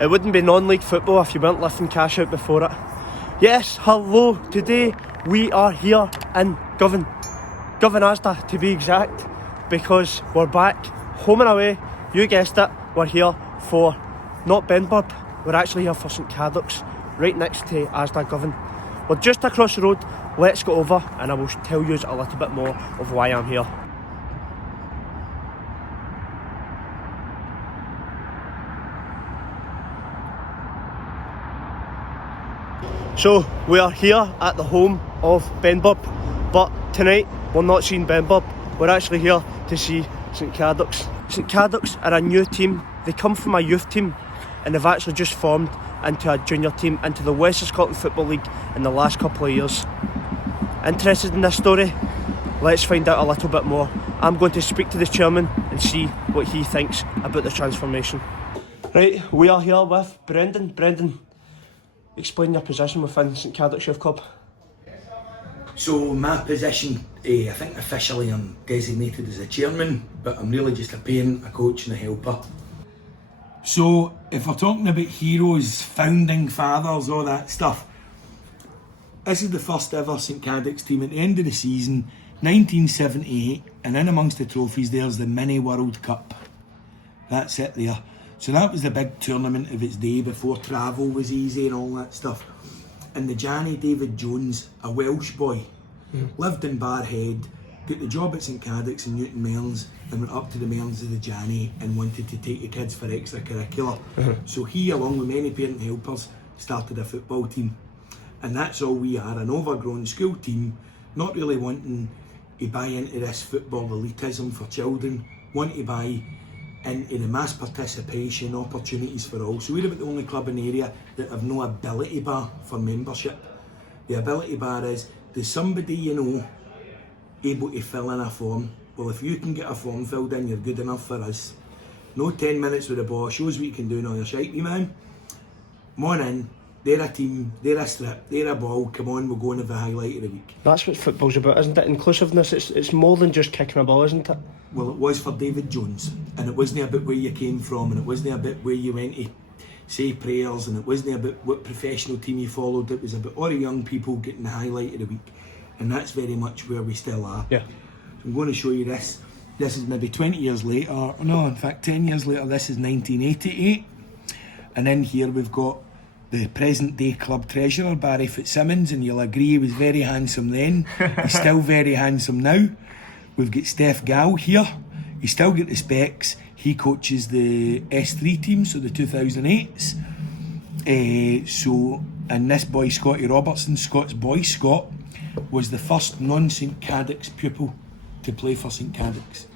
It wouldn't be non-league football if you weren't lifting cash out before it. Yes, hello, today we are here in Govan Asda to be exact, because we're back home and away. You guessed it, we're here for not Benburb, we're actually here for St CADOCS, right next to Asda Govan. We're just across the road. Let's go over and I will tell you a little bit more of why I'm here. So we are here at the home of Benburb, but tonight we're not seeing Benburb, we're actually here to see St CADOCS. St CADOCS are a new team. They come from a youth team and they've actually just formed into a junior team, into the West of Scotland Football League in the last couple of years. Interested in this story? Let's find out a little bit more. I'm going to speak to the chairman and see what he thinks about the transformation. Right, we are here with Brendan. Brendan, explain your position within St CADOCS Youth Club. So my position, I think officially I'm designated as a chairman, but I'm really just a parent, a coach and a helper. So if we're talking about heroes, founding fathers, all that stuff, this is the first ever St CADOCS team at the end of the season, 1978, and in amongst the trophies there's the Mini World Cup. That's it there. So that was the big tournament of its day before travel was easy and all that stuff. And the Johnny David Jones, a Welsh boy, lived in Barrhead, got the job at St CADOCS in Newton Mearns and went up to the Mearns of the Johnny and wanted to take the kids for extracurricular. So he, along with many parent helpers, started a football team. And that's all we are, an overgrown school team, not really wanting to buy into this football elitism for children, want to buy into the mass participation, opportunities for all. So we're about the only club in the area that have no ability bar for membership. The ability bar is, there's somebody you know able to fill in a form. Well, if you can get a form filled in, you're good enough for us. No 10 minutes with the boss, shows what you can do and all your shite, wee man. Come on in, they're a team, they're a strip, they're a ball, come on, we'll go and have the highlight of the week. That's what football's about, isn't it? Inclusiveness, it's more than just kicking a ball, isn't it? Well, it was for David Jones, and it wasn't about where you came from, and it wasn't about where you went to say prayers, and it wasn't about what professional team you followed. It was about all the young people getting the highlight of the week, and that's very much where we still are. Yeah. So I'm going to show you this. This is maybe 20 years later, no, in fact 10 years later. This is 1988, and in here we've got the present day club treasurer, Barry Fitzsimmons, and you'll agree he was very handsome then. He's still very handsome now. We've got Steph Gall here. He's still got the specs. He coaches the S3 team, so the 2008s. And this boy, Scotty Robertson, Scott's boy, Scott, was the first non-St CADOCS pupil to play for St CADOCS.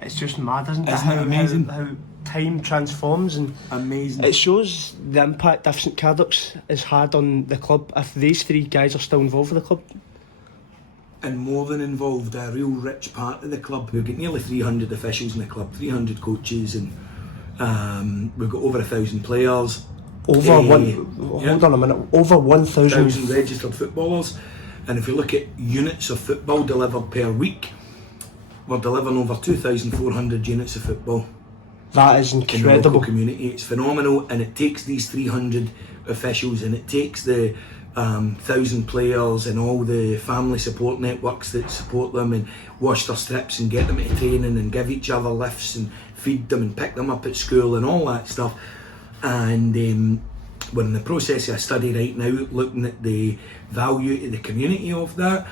It's just mad, isn't it? Isn't it amazing? How time transforms, and amazing. It shows the impact if St CADOCS has had on the club, if these three guys are still involved with the club. And more than involved, a real rich part of the club. We've got nearly 300 officials in the club, 300 coaches, and we've got over 1,000 players. Hold on a minute, over 1,000 registered footballers. And if you look at units of football delivered per week, we're delivering over 2,400 units of football. That is incredible. In the local community, it's phenomenal, and it takes these 300 officials, and it takes the 1,000 players and all the family support networks that support them and wash their strips and get them to training and give each other lifts and feed them and pick them up at school and all that stuff. And we're in the process of a study right now looking at the value to the community of that,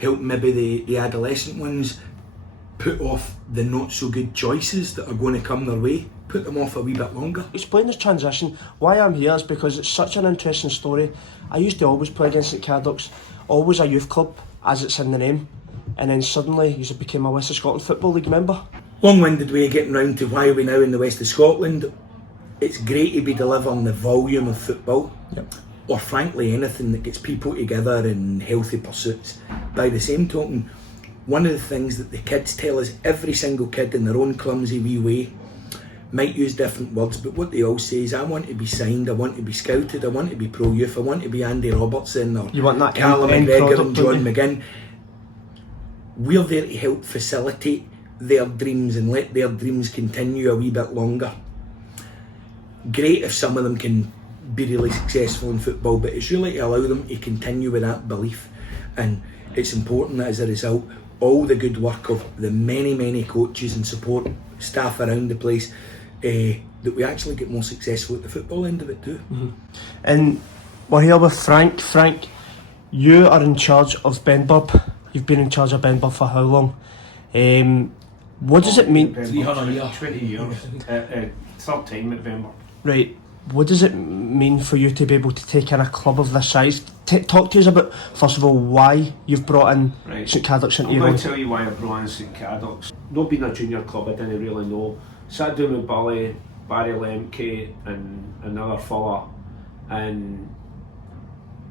help maybe the adolescent ones put off the not so good choices that are going to come their way, put them off a wee bit longer. Explain this transition. Why I'm here is because it's such an interesting story. I used to always play against St CADOCS, always a youth club, as it's in the name, and then suddenly you became a West of Scotland Football League member. Long-winded way of getting round to why we're now in the West of Scotland. It's great to be delivering the volume of football, or frankly anything that gets people together in healthy pursuits. By the same token, one of the things that the kids tell us, every single kid in their own clumsy wee way, might use different words, but what they all say is, I want to be signed, I want to be scouted, I want to be pro youth, I want to be Andy Robertson or you want that Callum McGregor and John McGinn. We're there to help facilitate their dreams and let their dreams continue a wee bit longer. great if some of them can be really successful in football, but it's really to allow them to continue with that belief. And it's important that as a result, all the good work of the many coaches and support staff around the place, that we actually get more successful at the football end of it too. And we're here with Frank. Frank, you are in charge of Benburb. You've been in charge of Benburb for how long? What does it mean? 300 years. 20 years. Third time at Benburb. Right. What does it mean for you to be able to take in a club of this size? Talk to us about, first of all, why you've brought in St CADOCS into I'm your going own. to tell you why I brought in St CADOCS. Not being a junior club, I didn't really know. Sat down with Billy, Barry Lemke and another fella, and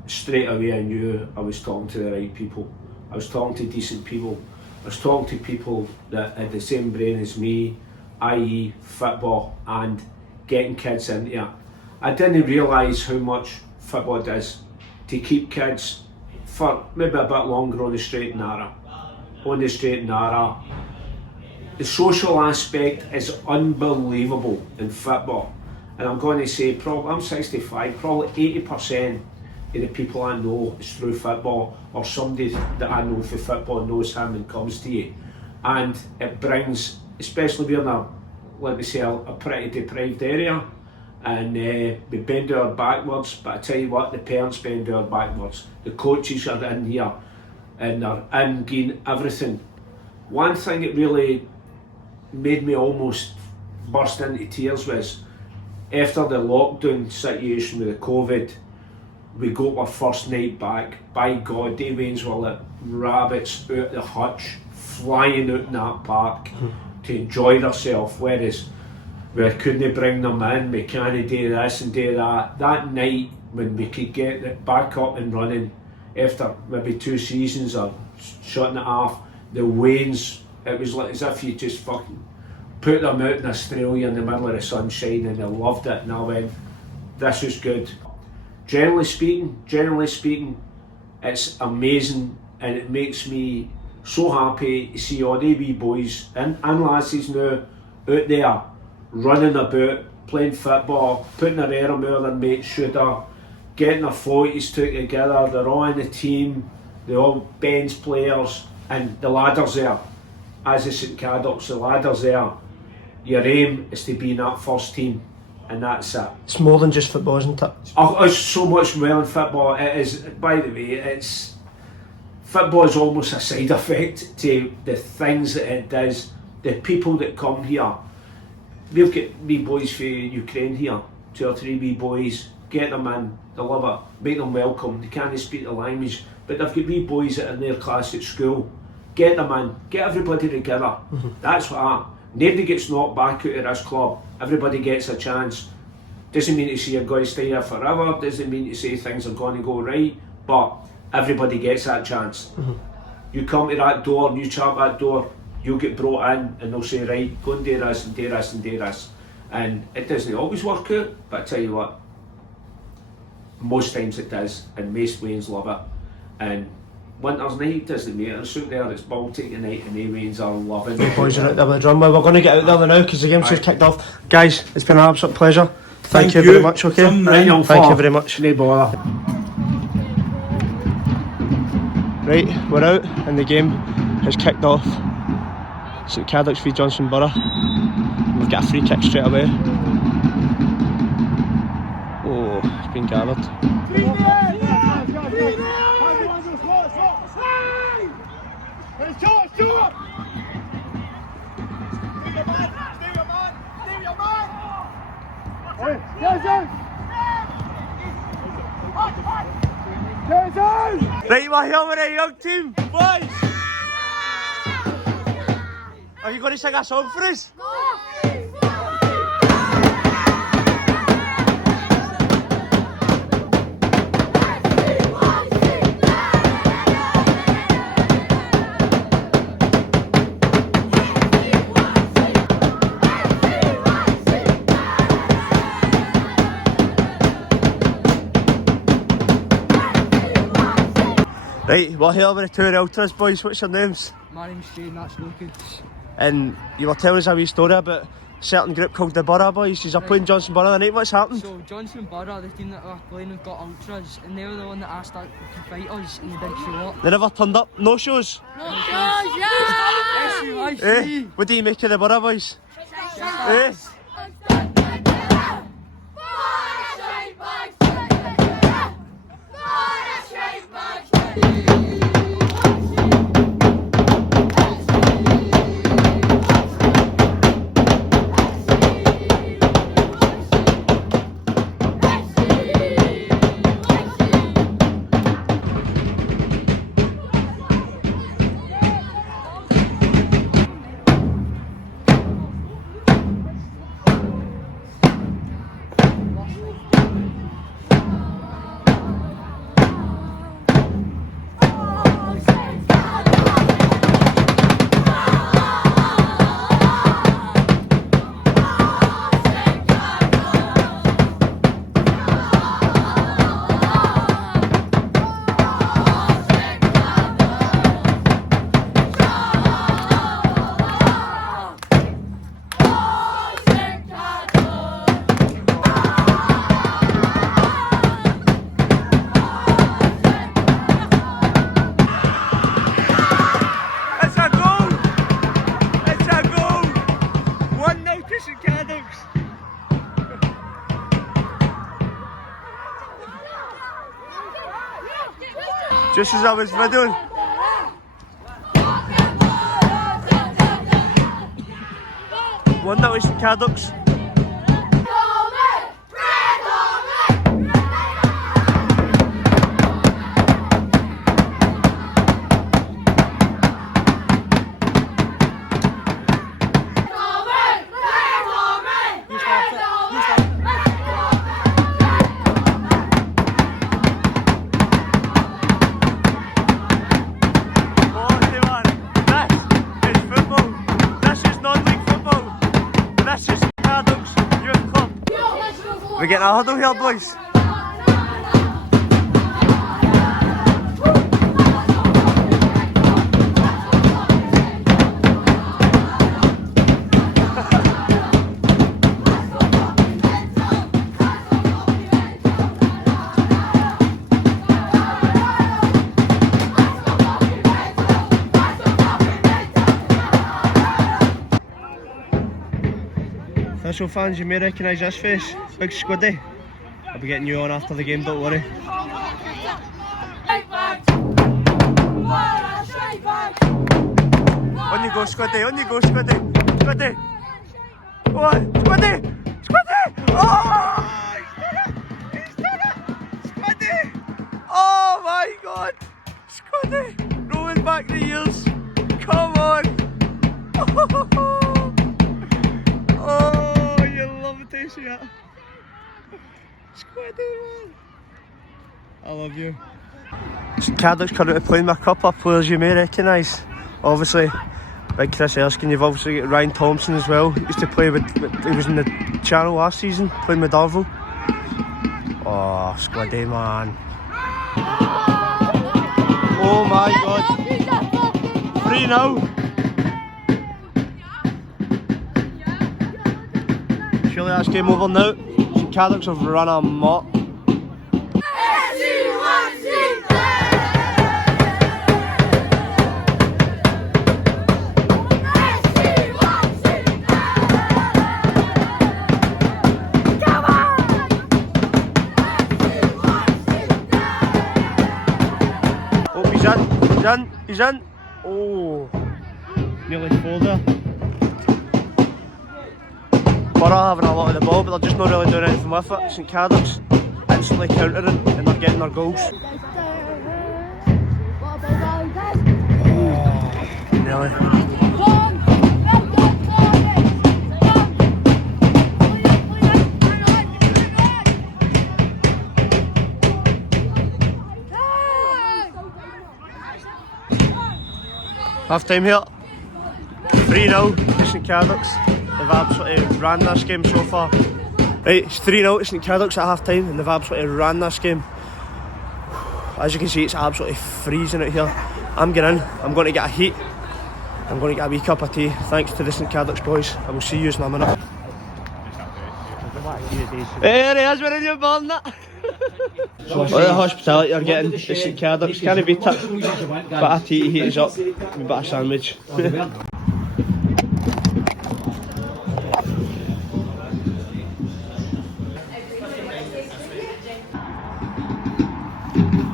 straight away I knew I was talking to the right people. I was talking to decent people. I was talking to people that had the same brain as me, i.e. football and getting kids into it. I didn't realise how much football does to keep kids for maybe a bit longer on the straight and narrow. On the straight and narrow. The social aspect is unbelievable in football. And I'm going to say, I'm 65, probably 80% of the people I know is through football, or somebody that I know through football knows him and comes to you. And it brings, especially we're in a, let me say, a pretty deprived area, and we bend our backwards, but I tell you what, the parents bend our backwards. The coaches are in here and they're in getting everything. One thing that really made me almost burst into tears was after the lockdown situation with the COVID, we got our first night back. By God, they Waynes were like rabbits out the hutch, flying out in that park to enjoy themselves, whereas we couldn't bring them in, we can't do this and do that. That night when we could get it back up and running after maybe 2 seasons of shutting it off, the Waynes, it was like as if you just fucking put them out in Australia in the middle of the sunshine, and they loved it, and I went, this is good. Generally speaking, it's amazing, and it makes me so happy to see all the wee boys and lasses now out there running about, playing football, putting their arm out their mate's shoulder, getting their 40s together, they're all in the team, they're all bench players, and the ladder's there. As a St CADOCS, the ladder's there. Your aim is to be in that first team, and that's it. It's more than just football, isn't it? Oh, it's so much more than football. It is, by the way, football is almost a side effect to the things that it does. The people that come here, we've got wee boys from Ukraine here, 2 or 3 wee boys, get them in, they love it, make them welcome, they can't speak the language, but they've got wee boys that are in their class at school, get them in, get everybody together. That's what nobody gets knocked back out of this club, everybody gets a chance. Doesn't mean to say you're going to stay here forever, doesn't mean to say things are going to go right, but everybody gets that chance. You come to that door, you chap that door, you'll get brought in and they'll say, right, go and do this and do this and do this. And it doesn't always work out, but I tell you what, most times it does, and most Waynes love it. And winter's night doesn't matter, it's out there, it's Baltic tonight, and the Waynes are loving it. Boys are out there with the drum. Well, we're going to get out there now because the game's just kicked off. Guys, it's been an absolute pleasure. Thank you very much, okay? Thank you very much. No bother. Right, we're out and the game has kicked off. St CADOCS v Johnson Borough. We've got a free kick straight away. Oh, it's been gathered. Right, we're here with a young team, boys! Are you going to sing a song for us? Right, we're here with the 2 ultras, boys. What's your names? My name's Shane, that's Lucas. And you were telling us a wee story about certain group called the Borough Boys. You're playing Johnson Borough tonight. What's happened? So Johnson Borough, the team that we're playing, have got ultras, and they were the one that asked us to fight us, and they didn't show up. They never turned up. No shows. Eh? What do you make of the Borough Boys? Eh? Just as I was videoing. 1-0 to CADOCS. We're getting a huddle here, boys. Thistle fans, you may recognise this face. Big Squiddy. I'll be getting you on after the game, don't worry. On you go, Squiddy, on you go, Squiddy. Squiddy! Go on, Squiddy! Squiddy! Oh! He's done it! Squiddy! Oh my god! Squiddy! Rolling back the years. Come on! Oh, you love to see it. Squiddy, man. I love you. CADOCS currently playing my cup of players you may recognise. Obviously, like Chris Erskine, you've obviously got Ryan Thompson as well. He used to play with, he was in the channel last season, playing with Darvel. Oh, Squiddy, man. Oh my god. 3-0. Surely that's game over now. CADOCS have run amok. Oh, he's in. Oh, nearly 4 there. Borough having a lot of the ball, but they're just not really doing anything with it. St CADOCS instantly countering and they're getting their goals. Oh, nearly. Half time here. 3-0 to St CADOCS. They've absolutely ran this game so far. Right, it's 3-0 to St CADOCS at half time and they've absolutely ran this game. As you can see, it's absolutely freezing out here. I'm going in, I'm going to get a heat I'm going to get a wee cup of tea, thanks to the St CADOCS boys. I will see you in a minute. There he is, we're in your barn, that. What the hospitality you're getting at St CADOCS, can't beat it. Bit of tea to heat us up, a bit of sandwich.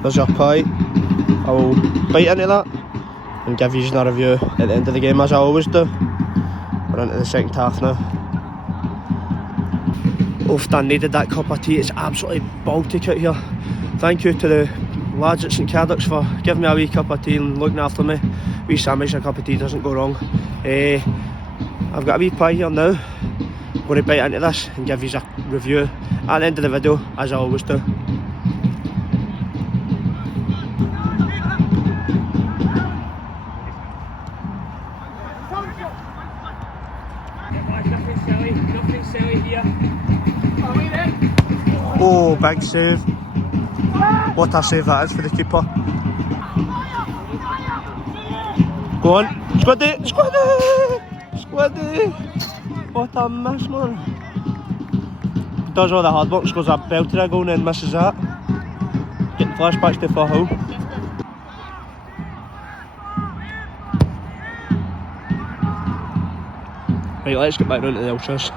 There's your pie. I will bite into that and give you a review at the end of the game, as I always do. We're into the second half now. Often needed that cup of tea. It's absolutely Baltic out here. Thank you to the lads at St CADOCS for giving me a wee cup of tea and looking after me. Wee sandwich and a cup of tea doesn't go wrong. I've got a wee pie here now. I'm going to bite into this and give you a review at the end of the video, as I always do. Oh, big save. What a save that is for the keeper. Go on. Squiddy! Squiddy! Squiddy! What a miss, man. Does all the hard work, scores a belter goal and then misses that. Getting flashbacks to Hull. Right, let's get back round to the ultras.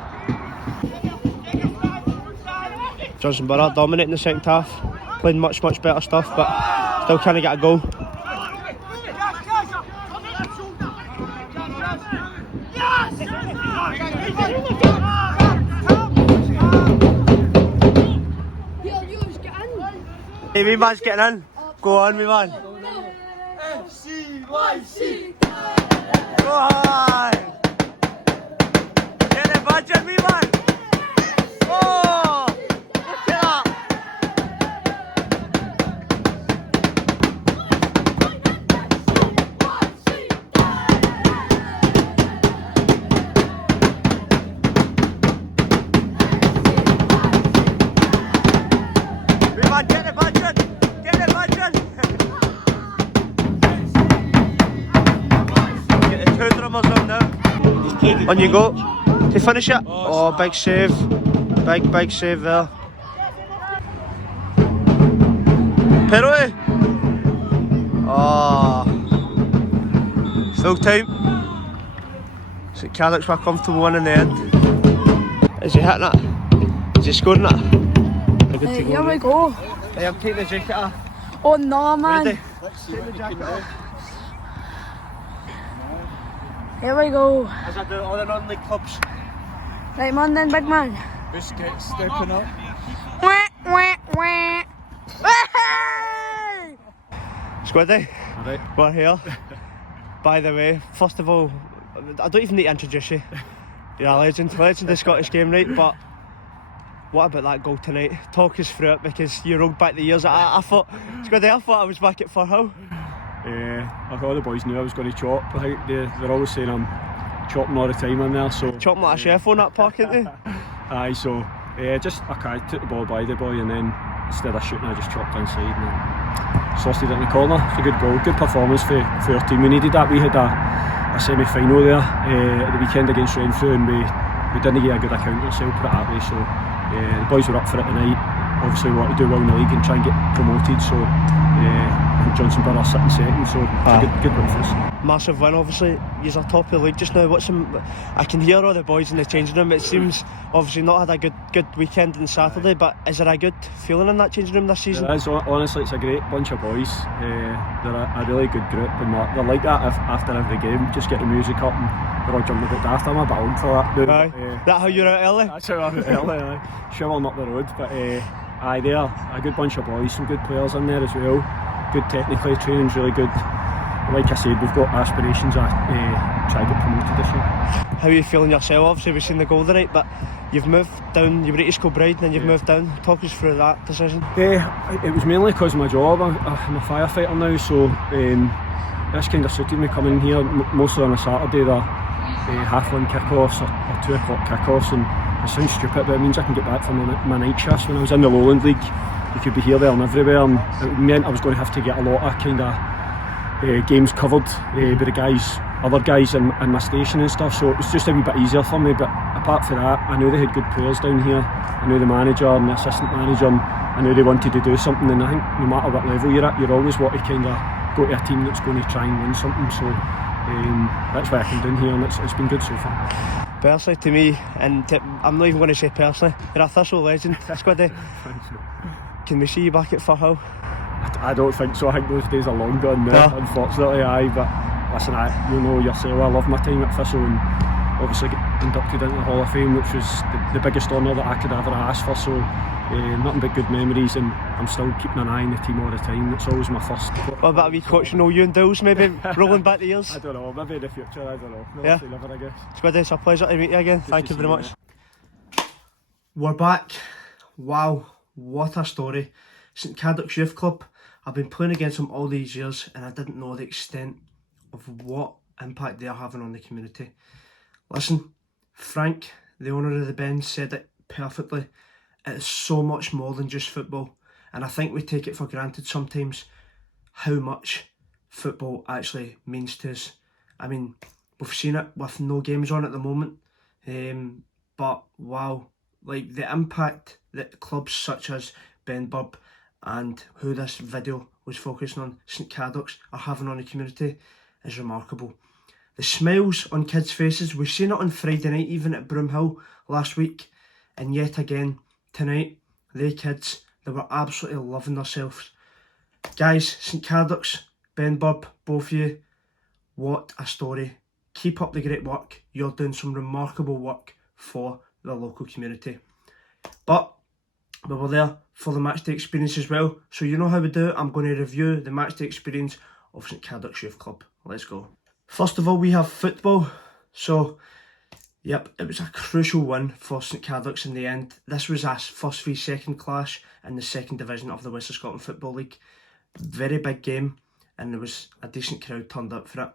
Johnson Borough dominating the second half, playing much better stuff, but still can't get a goal. Hey, me man's getting in. Go on, me man. FCYC. Go on. Get the budget, me man. Oh, look at that. Me man, get the budget. Get the budget. Get the two drummers on now. On you go. To finish it. Oh, big save. Big save there. Penalty. Oh. Full time. St CADOCS were comfortable one in the end. Is he hitting it? Is he scoring it? Hey, here we go. Hey, I'm taking the jacket off. Oh no, man. Ready? Take the jacket off. Here we go. As I do all the non-league clubs. Right, man, then, big man. Biscuit stepping up. Wah, wah, wah. Hey! Squiddy, Alright. we're here. By the way, first of all, I don't even need to introduce you. You're a legend of the Scottish game, right? But what about that goal tonight? Talk us through it, because you rolled back the years. I thought, Squiddy, I thought I was back at Hull. I thought all the boys knew I was going to chop. I think they're always saying I'm chopping all the time in there. So Chopping like a chef on that park, isn't they? aye, so I took the ball by the boy, and then instead of shooting I just chopped inside and then sauced it in the corner. It's a good goal, good performance for our team. We needed that. We had a semi-final there at the weekend against Renfrew, and we didn't get a good account of ourselves, put it that way. So the boys were up for it tonight. Obviously we want to do well in the league and try and get promoted, so I think Johnson Borough sitting second, so it's a good win for us. Massive win, obviously. You're top of the league just now. I can hear all the boys in the changing room. It seems obviously not had a good weekend on Saturday, but is there a good feeling in that changing room this season? It is, honestly, it's a great bunch of boys. They're a really good group, and they're like that after every game. Just get the music up and they're all jumping a bit daft. I'm a bit on for that. Aye. That how you're out early? That's how I'm out early, aye. Shoveling up the road, but aye, they are a good bunch of boys, some good players in there as well. Good technically, training's really good. Like I said, we've got aspirations to try to get promoted this year. How are you feeling yourself? Obviously we've seen the goal tonight, but you've moved down, you were at East Kilbride and then you've moved down. Talk us through that decision. It was mainly because of my job. I'm a firefighter now, so this kind of suited me coming in here, mostly on a Saturday. They're half-1 kick-offs or 2 o'clock kick-offs, and it sounds stupid, but it means I can get back from my night shifts. When I was in the Lowland League, you could be here, there and everywhere, and it meant I was going to have to get a lot of kind of games covered by the guys other guys in my station and stuff, so it was just a wee bit easier for me. But apart from that, I knew they had good players down here. I knew the manager and the assistant manager, and I knew they wanted to do something. And I think no matter what level you're at, you always want to kind of go to a team that's going to try and win something. So that's why I came down here, and it's been good so far. Personally, to me, and I'm not even going to say personally, you're a Thistle legend, Squiddy. Can we see you back at Firhill? I don't think so. I think those days are long gone now, unfortunately. But listen, you know yourself, I love my time at Thistle, and obviously get inducted into the Hall of Fame, which was the biggest honour that I could ever ask for. So nothing but good memories, and I'm still keeping an eye on the team all the time. It's always my first. What about a wee coaching all you and Dills, maybe rolling back the years? I don't know, maybe in the future, I don't know. Yeah. Never, I guess. Squiddy, it's a pleasure to meet you again. Good Thank to you very see much. We're back. Wow, what a story. St CADOCS Youth Club. I've been playing against them all these years, and I didn't know the extent of what impact they are having on the community. Listen, Frank, the owner of the Bends, said it perfectly. It is so much more than just football, and I think we take it for granted sometimes how much football actually means to us. I mean, we've seen it with no games on at the moment, but wow, like the impact that clubs such as Benburb and who this video was focusing on, St CADOCS, are having on the community is remarkable. The smiles on kids' faces, we've seen it on Friday night even at Broomhill last week, and yet again tonight, they kids, they were absolutely loving themselves. Guys, St CADOCS, Benburb, both of you, what a story. Keep up the great work. You're doing some remarkable work for the local community. But we were there for the matchday experience as well, so you know how we do it. I'm going to review the matchday experience of St CADOCS Youth Club. Let's go. First of all, we have football. So, yep, it was a crucial win for St CADOCS in the end. This was our first v second clash in the second division of the West of Scotland Football League. Very big game, and there was a decent crowd turned up for it,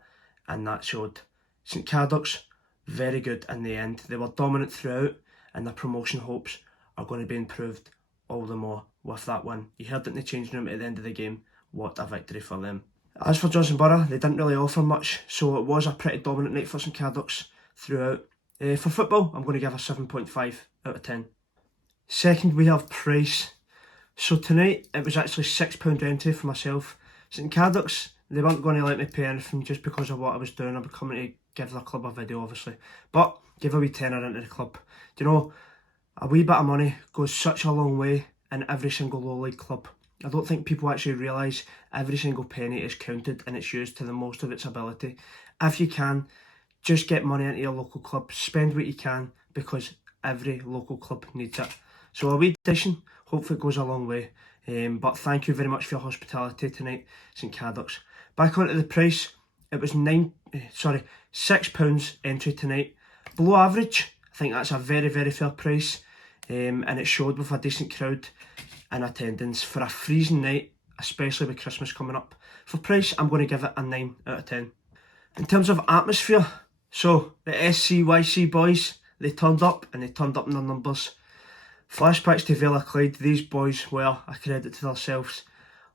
and that showed. St CADOCS, very good in the end. They were dominant throughout, and their promotion hopes are going to be improved all the more with that win. You heard it in the changing room at the end of the game. What a victory for them. As for Johnson Borough, they didn't really offer much, so it was a pretty dominant night for St CADOCS throughout. For football, I'm going to give a 7.5 out of 10. Second, we have price. So tonight, it was actually £6 entry for myself. St CADOCS, they weren't going to let me pay anything just because of what I was doing. I was coming to give their club a video, obviously. But give a wee tenner into the club. Do you know, a wee bit of money goes such a long way in every single low league club. I don't think people actually realise every single penny is counted and it's used to the most of its ability. If you can, just get money into your local club, spend what you can, because every local club needs it. So a wee addition, hopefully it goes a long way. But thank you very much for your hospitality tonight, St CADOCS. Back onto the price, it was £6 entry tonight. Below average, I think that's a very, very fair price. And it showed with a decent crowd in attendance for a freezing night, especially with Christmas coming up. For price, I'm going to give it a 9 out of 10. In terms of atmosphere, so the SCYC boys, they turned up, and they turned up in their numbers. Flashbacks to Vela Clyde, these boys were a credit to themselves.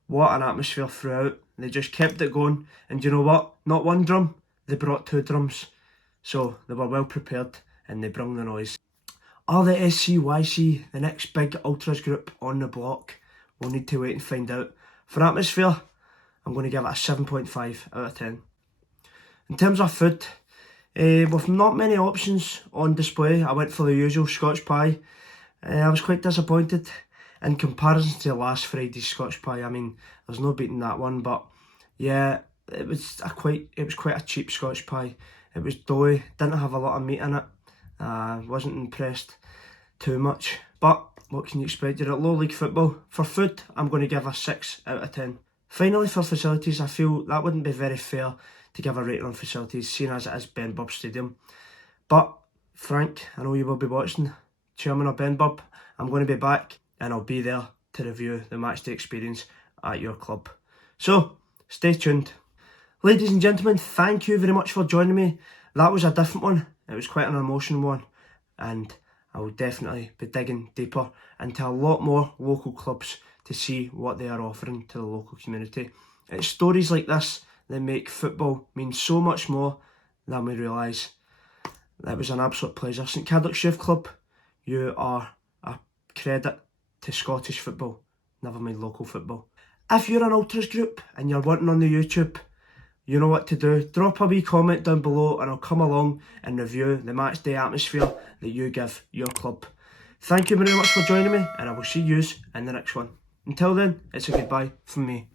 What an atmosphere throughout. They just kept it going, and you know what? Not one drum, they brought 2 drums. So they were well prepared, and they brung the noise. Are the SCYC the next big ultras group on the block? We'll need to wait and find out. For atmosphere, I'm going to give it a 7.5 out of 10. In terms of food, with not many options on display, I went for the usual Scotch pie. I was quite disappointed in comparison to last Friday's Scotch pie. I mean, there's no beating that one, but yeah, it was quite a cheap Scotch pie. It was doughy, didn't have a lot of meat in it. Wasn't impressed too much, but what can you expect? You're at low league football. For food, I'm going to give a 6 out of 10. Finally, for facilities, I feel that wouldn't be very fair to give a rating on facilities, seeing as it is Benburb Stadium. But Frank, I know you will be watching, chairman of Benburb, I'm going to be back and I'll be there to review the matchday experience at your club. So, stay tuned. Ladies and gentlemen, thank you very much for joining me. That was a different one. It was quite an emotional one, and I will definitely be digging deeper into a lot more local clubs to see what they are offering to the local community. It's stories like this that make football mean so much more then we realise that it was an absolute pleasure. St CADOCS Youth Club, you are a credit to Scottish football, never mind local football. If you're an Ultras group and you're wanting on the YouTube, you know what to do. Drop a wee comment down below and I'll come along and review the match day atmosphere that you give your club. Thank you very much for joining me, and I will see yous in the next one. Until then, it's a goodbye from me.